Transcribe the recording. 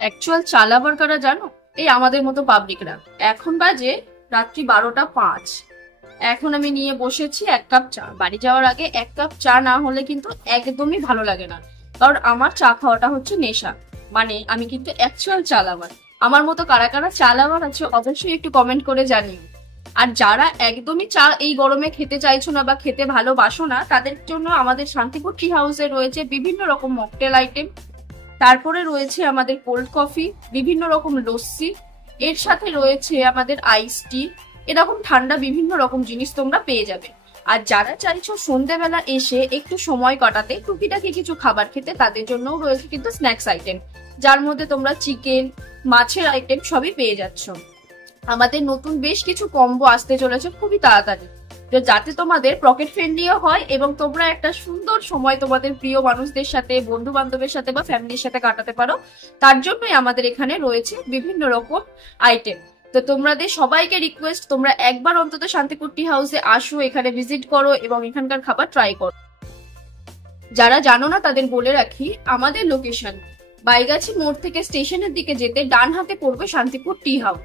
Actual চালাবার কারা জানো? এই আমাদের মতো পাবলিকরা। এখন বাজে রাত্রি 12টা 5। এখন আমি নিয়ে বসেছি এক কাপ চা। বাড়ি যাওয়ার আগে এক কাপ চা না হলে কিন্তু একদমই ভালো লাগে না, কারণ আমার চা খাওয়াটা হচ্ছে নেশা। মানে আমি কিন্তু অ্যাকচুয়াল চা লাভার। আমার মতো কারা কারা চা লাভার আছে অবশ্যই একটু কমেন্ট করে জানিও। আর যারা একদমই চা এই গরমে খেতে চাইছো না বা খেতে ভালোবাসো না, তাদের জন্য আমাদের শান্তিপুর ট্রি হাউসে রয়েছে বিভিন্ন রকম মকটেল আইটেম। তারপরে রয়েছে আমাদের কোল্ড কফি, বিভিন্ন রকম লস্যি, এর সাথে রয়েছে আমাদের আইস টি। এরকম ঠান্ডা বিভিন্ন রকম জিনিস তোমরা পেয়ে যাবে। আর যারা চাইছো সন্ধ্যেবেলা এসে একটু সময় কাটাতে, টুকিটাকি কিছু খাবার খেতে, তাদের জন্যও রয়েছে কিন্তু স্ন্যাক্স আইটেম, যার মধ্যে তোমরা চিকেন, মাছের আইটেম সবই পেয়ে যাচ্ছ। আমাদের নতুন বেশ কিছু কম্বো আসতে চলেছে খুবই তাড়াতাড়ি, যাতে তোমাদের পকেট ফ্রেন্ডলিও হয় এবং তোমরা একটা সুন্দর সময় তোমাদের প্রিয় মানুষদের সাথে, বন্ধু বান্ধবের সাথে বা ফ্যামিলির সাথে কাটাতে পারো। তার জন্যই আমাদের এখানে রয়েছে বিভিন্ন রকম আইটেম। তো তোমাদের সবাইকে রিকোয়েস্ট, তোমরা একবার অন্তত শান্তিপুর টি হাউসে আসো, এখানে ভিজিট করো এবং এখানকার খাবার ট্রাই করো। যারা জানো না তাদের বলে রাখি, আমাদের লোকেশন বাইগাছি মোড় থেকে স্টেশনের দিকে যেতে ডান হাতে পড়বে শান্তিপুর টি হাউস।